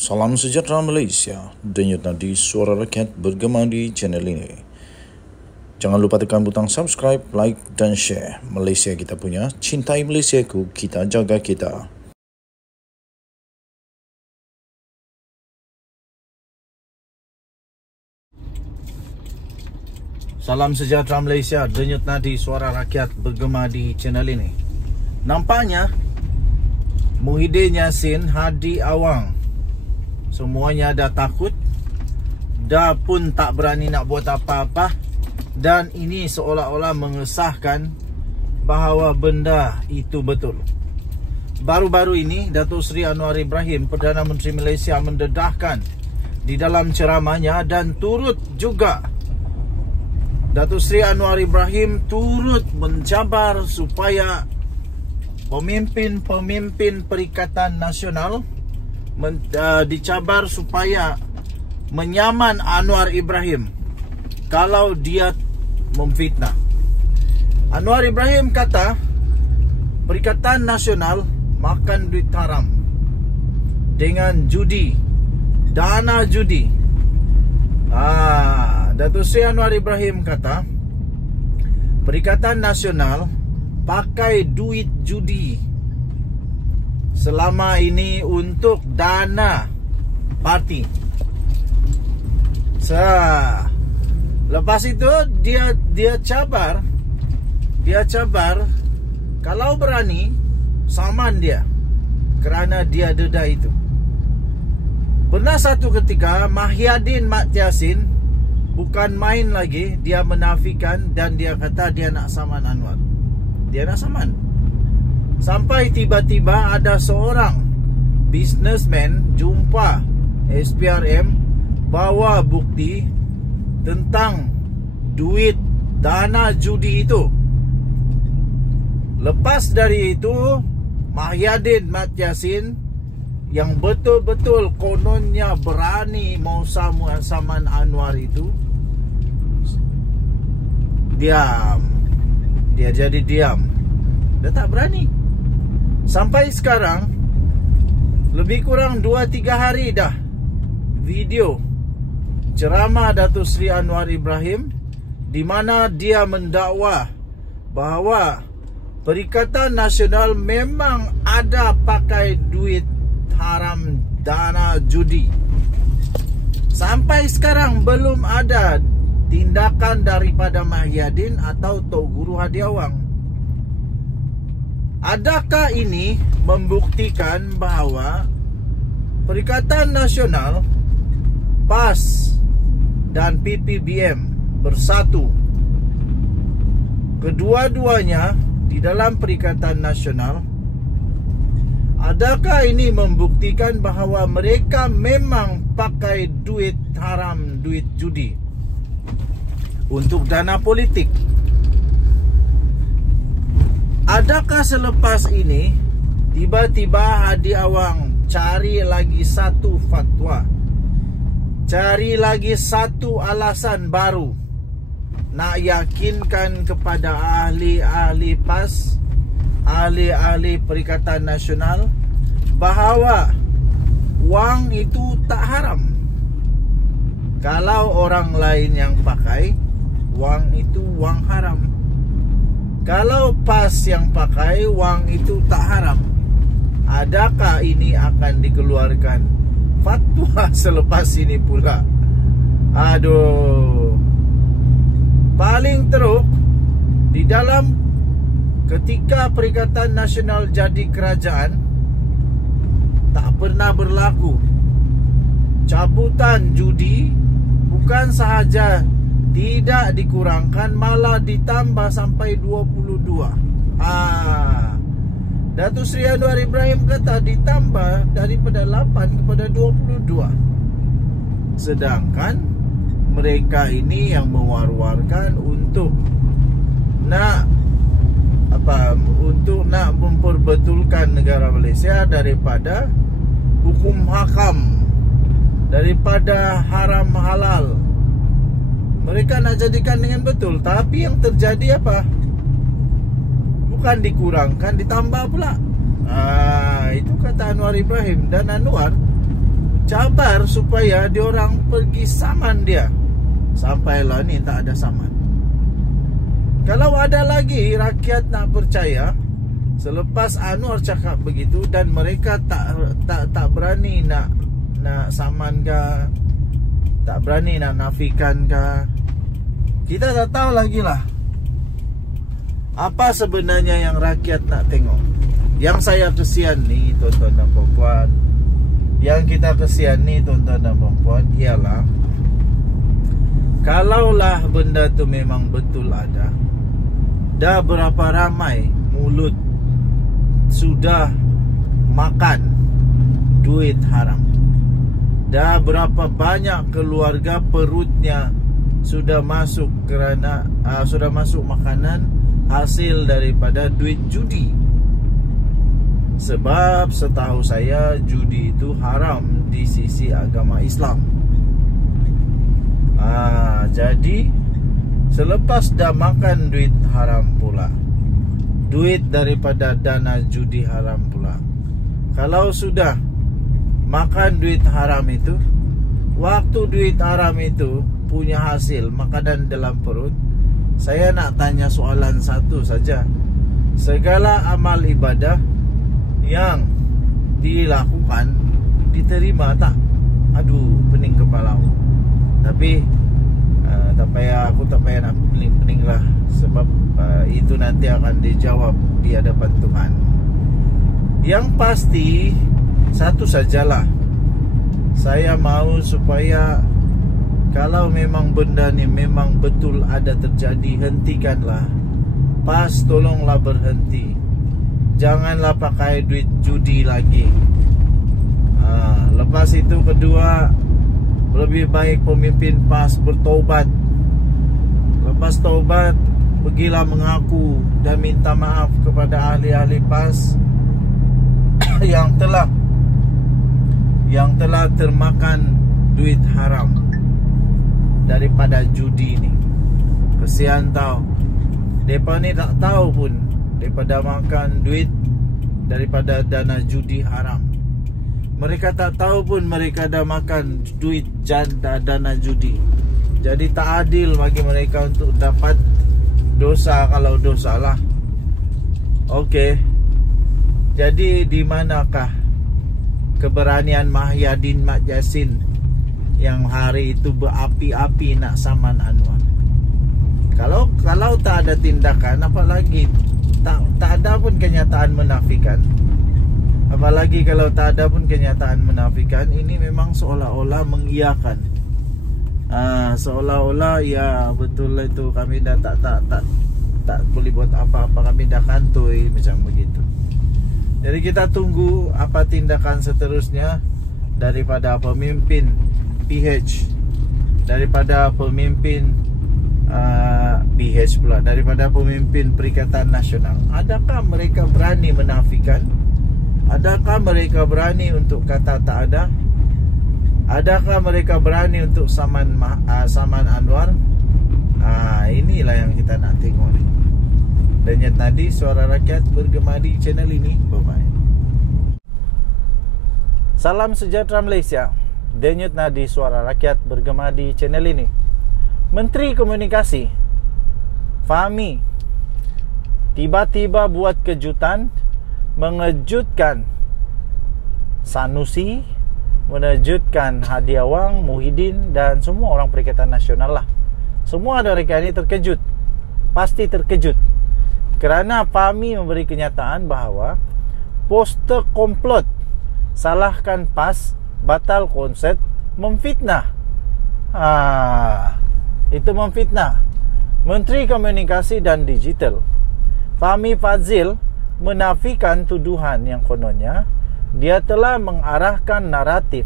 Salam sejahtera Malaysia, denyut nadi suara rakyat bergema di channel ini. Jangan lupa tekan butang subscribe, like dan share. Malaysia kita punya, cintai Malaysiaku, kita jaga kita. Salam sejahtera Malaysia, denyut nadi suara rakyat bergema di channel ini. Nampaknya Muhyiddin Yassin, Hadi Awang, semuanya dah takut, dah pun tak berani nak buat apa-apa. Dan ini seolah-olah mengesahkan bahawa benda itu betul. Baru-baru ini Datuk Seri Anwar Ibrahim, Perdana Menteri Malaysia, mendedahkan di dalam ceramahnya, dan turut juga Datuk Seri Anwar Ibrahim turut mencabar supaya pemimpin-pemimpin Perikatan Nasional dicabar supaya menyaman Anwar Ibrahim kalau dia memfitnah. Anwar Ibrahim kata Perikatan Nasional makan duit haram dengan judi, dana judi. Datuk Seri Anwar Ibrahim kata Perikatan Nasional pakai duit judi selama ini untuk dana parti. Lepas itu dia cabar kalau berani saman dia kerana dia dedah itu. Pernah satu ketika Muhyiddin Yassin bukan main lagi, dia menafikan dan dia kata dia nak saman Anwar. Dia nak saman. Sampai tiba-tiba ada seorang businessman jumpa SPRM, bawa bukti tentang duit dana judi itu. Lepas dari itu, Muhyiddin Yassin yang betul-betul kononnya berani mau saman Anwar itu, diam. Dia jadi diam. Dia tak berani. Sampai sekarang lebih kurang 2-3 hari dah video ceramah Datuk Seri Anwar Ibrahim di mana dia mendakwa bahawa Perikatan Nasional memang ada pakai duit haram dana judi. Sampai sekarang belum ada tindakan daripada Muhyiddin atau Tok Guru Hadi Awang. Adakah ini membuktikan bahawa Perikatan Nasional, PAS dan PPBM bersatu? Kedua-duanya di dalam Perikatan Nasional. Adakah ini membuktikan bahawa mereka memang pakai duit haram, duit judi untuk dana politik? Adakah selepas ini tiba-tiba Hadi Awang cari lagi satu fatwa, cari lagi satu alasan baru nak yakinkan kepada ahli-ahli PAS, ahli-ahli Perikatan Nasional bahawa wang itu tak haram? Kalau orang lain yang pakai, wang itu wang haram. Kalau PAS yang pakai, wang itu tak haram. Adakah ini akan dikeluarkan fatwa selepas ini pula? Aduh. Paling teruk, di dalam ketika Perikatan Nasional jadi kerajaan, tak pernah berlaku cabutan judi. Bukan sahaja tidak dikurangkan, malah ditambah sampai 22. Datuk Seri Anwar Ibrahim kata ditambah daripada 8 kepada 22. Sedangkan mereka ini yang mewar-warkan untuk nak memperbetulkan negara Malaysia daripada hukum hakam, daripada haram halal. Mereka nak jadikan dengan betul. Tapi yang terjadi apa? Bukan dikurangkan, ditambah pula. Itu kata Anwar Ibrahim. Dan Anwar cabar supaya diorang pergi saman dia. Sampailah ni tak ada saman. Kalau ada lagi rakyat nak percaya selepas Anwar cakap begitu dan mereka tak berani nak saman ke, tak berani nak nafikan ke, kita tak tahu lagi lah apa sebenarnya yang rakyat nak tengok. Yang saya kesian ni tuan-tuan dan puan-puan, yang kita kesian ni tuan-tuan dan puan-puan ialah kalaulah benda tu memang betul ada, dah berapa ramai mulut sudah makan duit haram, dah berapa banyak keluarga perutnya sudah masuk kerana sudah masuk makanan hasil daripada duit judi. Sebab setahu saya judi itu haram di sisi agama Islam. Jadi selepas dah makan duit haram pula, duit daripada dana judi haram pula, kalau sudah makan duit haram itu, waktu duit haram itu punya hasil makanan dalam perut, saya nak tanya soalan satu saja. Segala amal ibadah yang dilakukan diterima tak? Aduh, pening kepala aku. Tapi aku tak payah nak pening-pening lah. Sebab itu nanti akan dijawab di hadapan Tuhan. Yang pasti satu sajalah, saya mau supaya kalau memang benda ni memang betul ada terjadi, hentikanlah. Pas, tolonglah berhenti. Janganlah pakai duit judi lagi. Lepas itu kedua, lebih baik pemimpin PAS bertaubat. Lepas taubat, pergilah mengaku dan minta maaf kepada ahli-ahli PAS yang telah termakan duit haram daripada judi ni. Kesian tau. Depa ni tak tahu pun daripada makan duit daripada dana judi haram. Mereka tak tahu pun mereka dah makan duit dana judi. Jadi tak adil bagi mereka untuk dapat dosa kalau dosa lah. Okey. Jadi di manakah keberanian Mahyadin Mat Yassin yang hari itu berapi-api nak saman Anwar? Kalau tak ada tindakan, apalagi tak ada pun kenyataan menafikan. Apalagi kalau tak ada pun kenyataan menafikan, ini memang seolah-olah mengiyakan. Seolah-olah ya betul itu, kami dah tak boleh buat apa-apa, kami dah kantoi macam begitu. Jadi kita tunggu apa tindakan seterusnya daripada pemimpin PH, daripada pemimpin PH pula, daripada pemimpin Perikatan Nasional. Adakah mereka berani menafikan? Adakah mereka berani untuk kata tak ada? Adakah mereka berani untuk saman Anwar? Inilah yang kita nak tengok ni. Denyut nadi suara rakyat bergema di channel ini. Bye-bye. Salam sejahtera Malaysia. Denyut nadi suara rakyat bergema di channel ini. Menteri Komunikasi Fahmi tiba-tiba buat kejutan, mengejutkan Sanusi, mengejutkan Hadi Awang, Muhyiddin dan semua orang Perikatan Nasional lah. Semua mereka ini terkejut. Pasti terkejut. Kerana Fahmi memberi kenyataan bahawa poster komplot, salahkan PAS, batal konsert, memfitnah. Itu memfitnah. Menteri Komunikasi dan Digital Fahmi Fadzil menafikan tuduhan yang kononnya dia telah mengarahkan naratif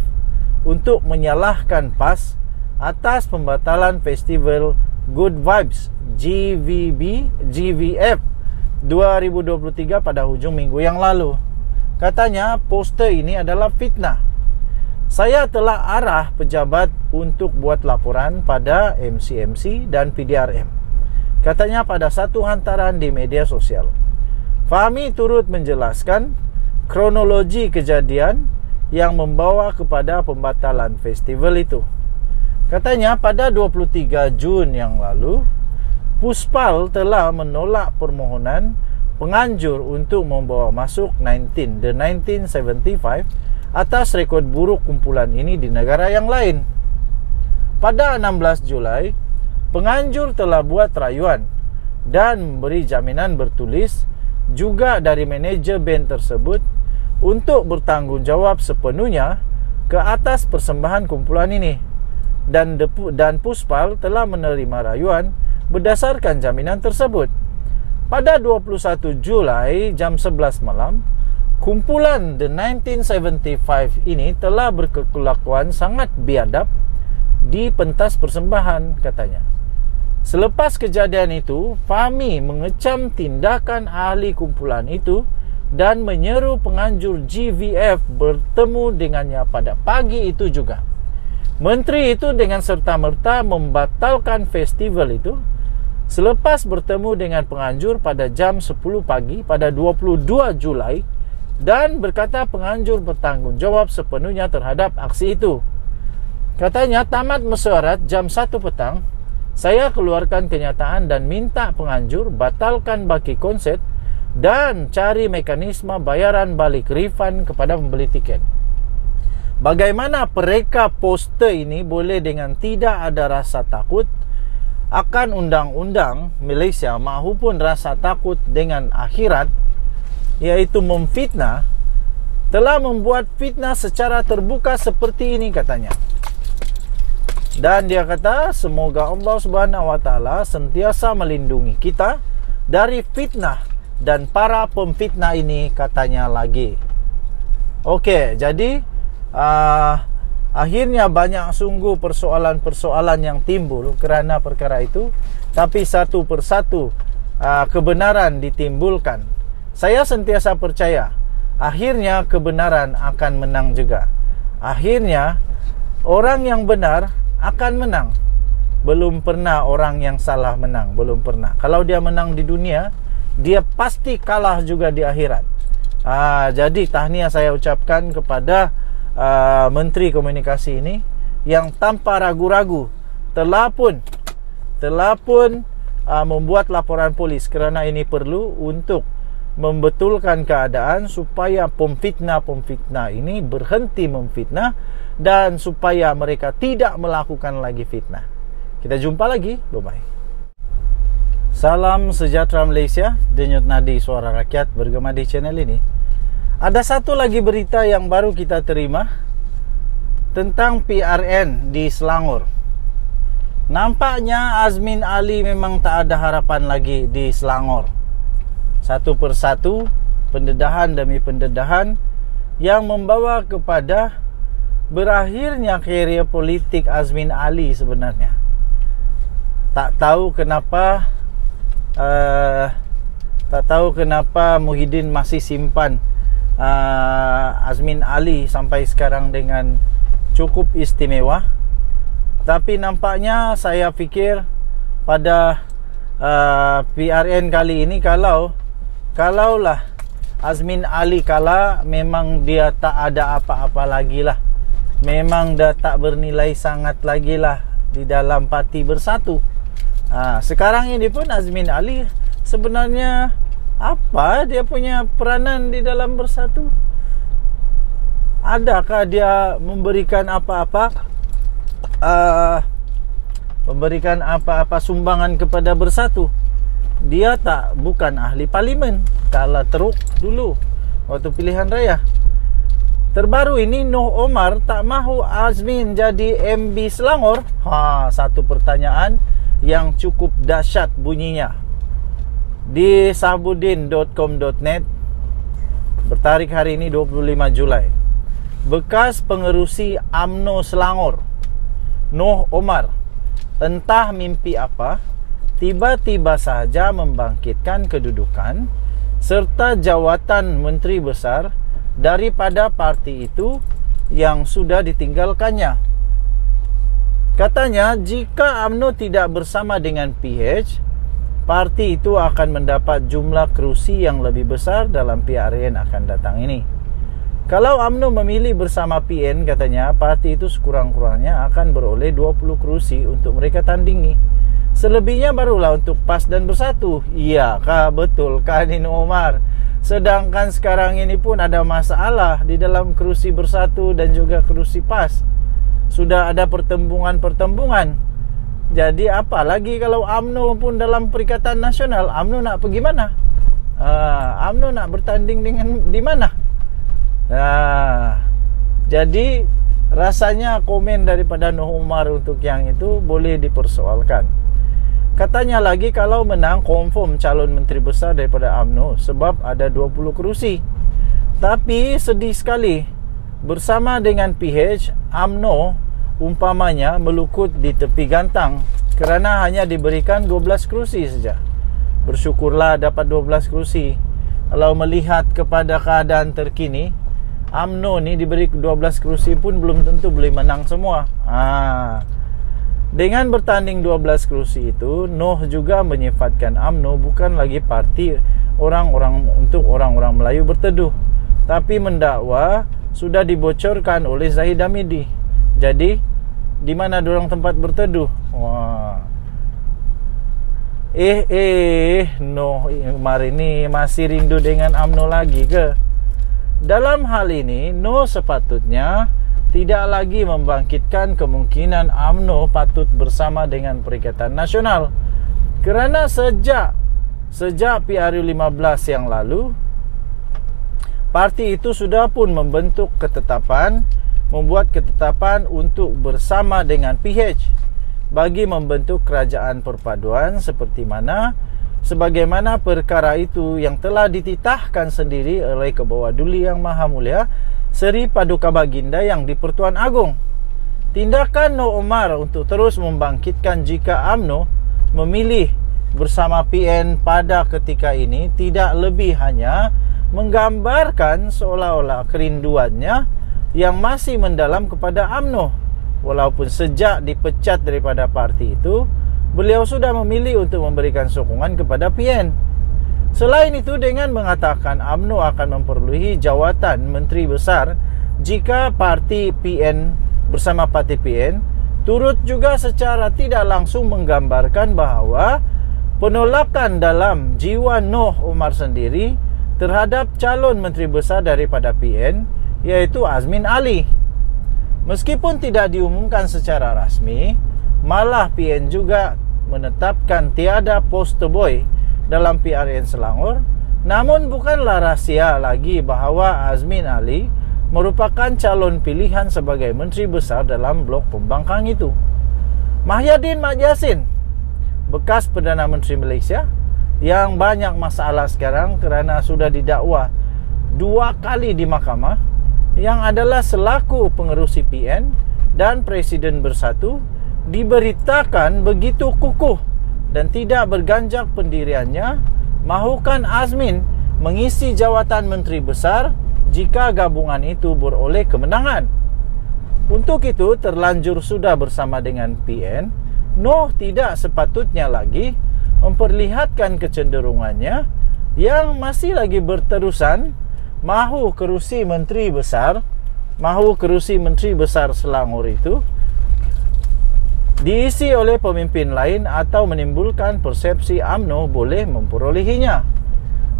untuk menyalahkan PAS atas pembatalan festival Good Vibes GVF 2023 pada hujung minggu yang lalu. Katanya poster ini adalah fitnah. Saya telah arah pejabat untuk buat laporan pada MCMC dan PDRM. Katanya pada satu hantaran di media sosial. Fahmi turut menjelaskan kronologi kejadian yang membawa kepada pembatalan festival itu. Katanya pada 23 Jun yang lalu, Puspal telah menolak permohonan penganjur untuk membawa masuk The 1975 atas rekod buruk kumpulan ini di negara yang lain. Pada 16 Julai, penganjur telah buat rayuan dan memberi jaminan bertulis juga dari manajer band tersebut untuk bertanggungjawab sepenuhnya ke atas persembahan kumpulan ini. Dan Puspal telah menerima rayuan berdasarkan jaminan tersebut. Pada 21 Julai jam 11 malam, kumpulan The 1975 ini telah berkelakuan sangat biadab di pentas persembahan, katanya. Selepas kejadian itu, Fahmi mengecam tindakan ahli kumpulan itu dan menyeru penganjur GVF bertemu dengannya pada pagi itu juga. Menteri itu dengan serta-merta membatalkan festival itu selepas bertemu dengan penganjur pada jam 10 pagi pada 22 Julai dan berkata penganjur bertanggungjawab sepenuhnya terhadap aksi itu. Katanya tamat mesyuarat jam 1 petang, saya keluarkan kenyataan dan minta penganjur batalkan baki konsert dan cari mekanisme bayaran balik refund kepada pembeli tiket. Bagaimana pereka poster ini boleh dengan tidak ada rasa takut akan undang-undang Malaysia maupun rasa takut dengan akhirat, iaitu memfitnah, telah membuat fitnah secara terbuka seperti ini, katanya. Dan dia kata semoga Allah Subhanahu Wa Taala sentiasa melindungi kita dari fitnah dan para pemfitnah ini, katanya lagi. Okey, jadi akhirnya banyak sungguh persoalan-persoalan yang timbul kerana perkara itu, tapi satu persatu kebenaran ditimbulkan. Saya sentiasa percaya akhirnya kebenaran akan menang juga. Akhirnya orang yang benar akan menang. Belum pernah orang yang salah menang, belum pernah. Kalau dia menang di dunia, dia pasti kalah juga di akhirat. Jadi tahniah saya ucapkan kepada Menteri Komunikasi ini yang tanpa ragu-ragu telah pun membuat laporan polis kerana ini perlu untuk membetulkan keadaan supaya pemfitnah ini berhenti memfitnah dan supaya mereka tidak melakukan lagi fitnah. Kita jumpa lagi. Bye-bye. Salam sejahtera Malaysia. Denyut nadi suara rakyat bergema di channel ini. Ada satu lagi berita yang baru kita terima tentang PRN di Selangor. Nampaknya Azmin Ali memang tak ada harapan lagi di Selangor. Satu persatu pendedahan demi pendedahan yang membawa kepada berakhirnya karier politik Azmin Ali sebenarnya. Tak tahu kenapa Muhyiddin masih simpan Azmin Ali sampai sekarang dengan cukup istimewa. Tapi nampaknya saya fikir pada PRN kali ini kalaulah Azmin Ali kalah, memang dia tak ada apa-apa lagi lah. Memang dah tak bernilai sangat lagi lah di dalam Parti Bersatu. Sekarang ini pun Azmin Ali sebenarnya apa dia punya peranan di dalam Bersatu? Adakah dia memberikan apa-apa sumbangan kepada Bersatu? Dia bukan ahli parlimen. Kalah teruk dulu waktu pilihan raya. Terbaru ini Noh Omar tak mahu Azmin jadi MB Selangor. Satu pertanyaan yang cukup dahsyat bunyinya. Di sahbudin.com.net bertarikh hari ini 25 Julai. Bekas pengerusi UMNO Selangor Noh Omar, entah mimpi apa, tiba-tiba sahaja membangkitkan kedudukan serta jawatan menteri besar daripada parti itu yang sudah ditinggalkannya. Katanya jika UMNO tidak bersama dengan PH, parti itu akan mendapat jumlah kerusi yang lebih besar dalam PRN akan datang ini. Kalau UMNO memilih bersama PN, katanya parti itu sekurang-kurangnya akan beroleh 20 kerusi untuk mereka tandingi. Selebihnya barulah untuk PAS dan Bersatu. Iya kah, betul kah ini Omar? Sedangkan sekarang ini pun ada masalah di dalam kerusi Bersatu dan juga kerusi PAS. Sudah ada pertembungan-pertembungan. Jadi apa lagi kalau UMNO pun dalam Perikatan Nasional, UMNO nak pergi mana? UMNO nak bertanding dengan di mana? Jadi rasanya komen daripada Noh Umar untuk yang itu boleh dipersoalkan. Katanya lagi kalau menang confirm calon menteri besar daripada UMNO sebab ada 20 kerusi. Tapi sedih sekali, bersama dengan PH, UMNO umpamanya melukut di tepi gantang kerana hanya diberikan 12 kerusi saja. Bersyukurlah dapat 12 kerusi. Kalau melihat kepada keadaan terkini, UMNO ni diberi 12 kerusi pun belum tentu boleh menang semua. Dengan bertanding 12 kerusi itu, Noh juga menyifatkan UMNO bukan lagi parti untuk orang-orang Melayu berteduh, tapi mendakwa sudah dibocorkan oleh Zahid Hamidi. Jadi di mana diorang tempat berteduh? Noh Umar ini masih rindu dengan UMNO lagi ke? Dalam hal ini, Noh sepatutnya tidak lagi membangkitkan kemungkinan UMNO patut bersama dengan Perikatan Nasional. Kerana sejak PRU 15 yang lalu, parti itu sudah pun membuat ketetapan untuk bersama dengan PH bagi membentuk kerajaan perpaduan sebagaimana perkara itu yang telah dititahkan sendiri oleh Kebawah Duli Yang Maha Mulia Seri Paduka Baginda yang di-Pertuan Agong. Tindakan Noh Umar untuk terus membangkitkan jika UMNO memilih bersama PN pada ketika ini tidak lebih hanya menggambarkan seolah-olah kerinduannya yang masih mendalam kepada UMNO. Walaupun sejak dipecat daripada parti itu, beliau sudah memilih untuk memberikan sokongan kepada PN. Selain itu, dengan mengatakan UMNO akan memperoleh jawatan Menteri Besar jika parti PN bersama parti PN, turut juga secara tidak langsung menggambarkan bahawa penolakan dalam jiwa Noh Umar sendiri terhadap calon Menteri Besar daripada PN, iaitu Azmin Ali. Meskipun tidak diumumkan secara rasmi, malah PN juga menetapkan tiada poster boy dalam PRN Selangor. Namun bukanlah rahsia lagi bahawa Azmin Ali merupakan calon pilihan sebagai Menteri Besar dalam blok pembangkang itu. Mahyadin Mat Yassin, bekas Perdana Menteri Malaysia yang banyak masalah sekarang kerana sudah didakwa 2 kali di mahkamah, yang adalah selaku pengerusi PN dan Presiden Bersatu, diberitakan begitu kukuh dan tidak berganjak pendiriannya mahukan Azmin mengisi jawatan Menteri Besar jika gabungan itu beroleh kemenangan. Untuk itu, terlanjur sudah bersama dengan PN, Noh tidak sepatutnya lagi memperlihatkan kecenderungannya yang masih lagi berterusan mahu kerusi Menteri Besar Selangor itu diisi oleh pemimpin lain atau menimbulkan persepsi UMNO boleh memperolehinya.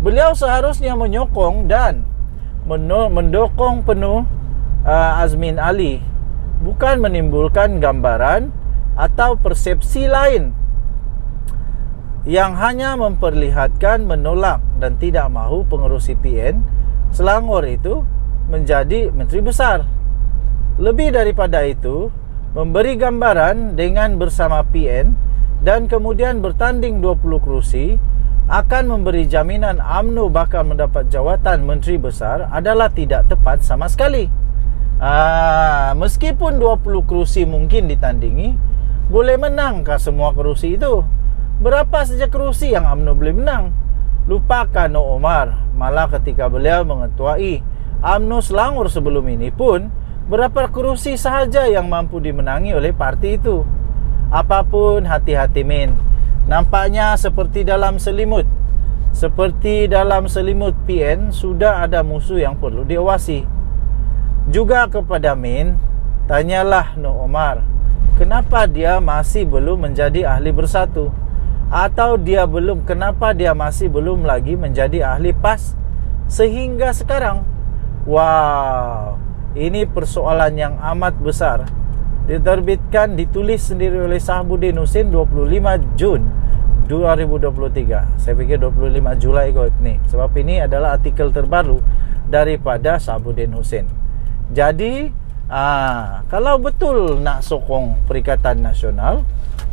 Beliau seharusnya menyokong dan mendukung penuh Azmin Ali, bukan menimbulkan gambaran atau persepsi lain yang hanya memperlihatkan menolak dan tidak mahu pengerusi PN Selangor itu menjadi Menteri Besar. Lebih daripada itu, memberi gambaran dengan bersama PN dan kemudian bertanding 20 kerusi akan memberi jaminan UMNO bakal mendapat jawatan Menteri Besar adalah tidak tepat sama sekali. Meskipun 20 kerusi mungkin ditandingi, boleh menangkah semua kerusi itu? Berapa saja kerusi yang UMNO boleh menang? Lupakan Noh Umar, malah ketika beliau mengetuai UMNO Selangor sebelum ini pun, berapa kerusi sahaja yang mampu dimenangi oleh parti itu. Apapun, hati-hati men. Nampaknya seperti dalam selimut PN sudah ada musuh yang perlu diawasi. Juga kepada Min, tanyalah Noh Omar, kenapa dia masih belum menjadi ahli bersatu? Atau kenapa dia masih belum lagi menjadi ahli PAS sehingga sekarang? Wow, ini persoalan yang amat besar. Ditulis sendiri oleh Sahabuddin Husin 25 Jun 2023. Saya pikir 25 Julai kot ni, sebab ini adalah artikel terbaru daripada Sahabuddin Husin. Jadi kalau betul nak sokong Perikatan Nasional,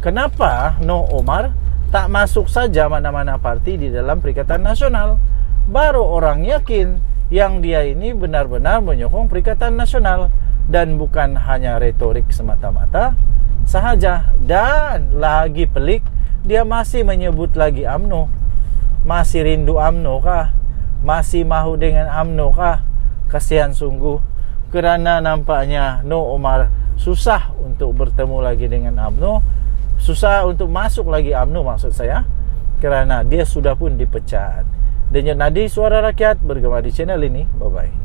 kenapa Noh Omar tak masuk saja mana-mana parti di dalam Perikatan Nasional? Baru orang yakin yang dia ini benar-benar menyokong Perikatan Nasional, dan bukan hanya retorik semata-mata sahaja. Dan lagi pelik, dia masih menyebut lagi UMNO. Masih rindu UMNO kah? Masih mahu dengan UMNO kah? Kasihan sungguh, kerana nampaknya Noh Omar susah untuk bertemu lagi dengan UMNO, susah untuk masuk lagi UMNO maksud saya, kerana dia sudah pun dipecat. Denyut nadi suara rakyat bergema di channel ini. Bye-bye.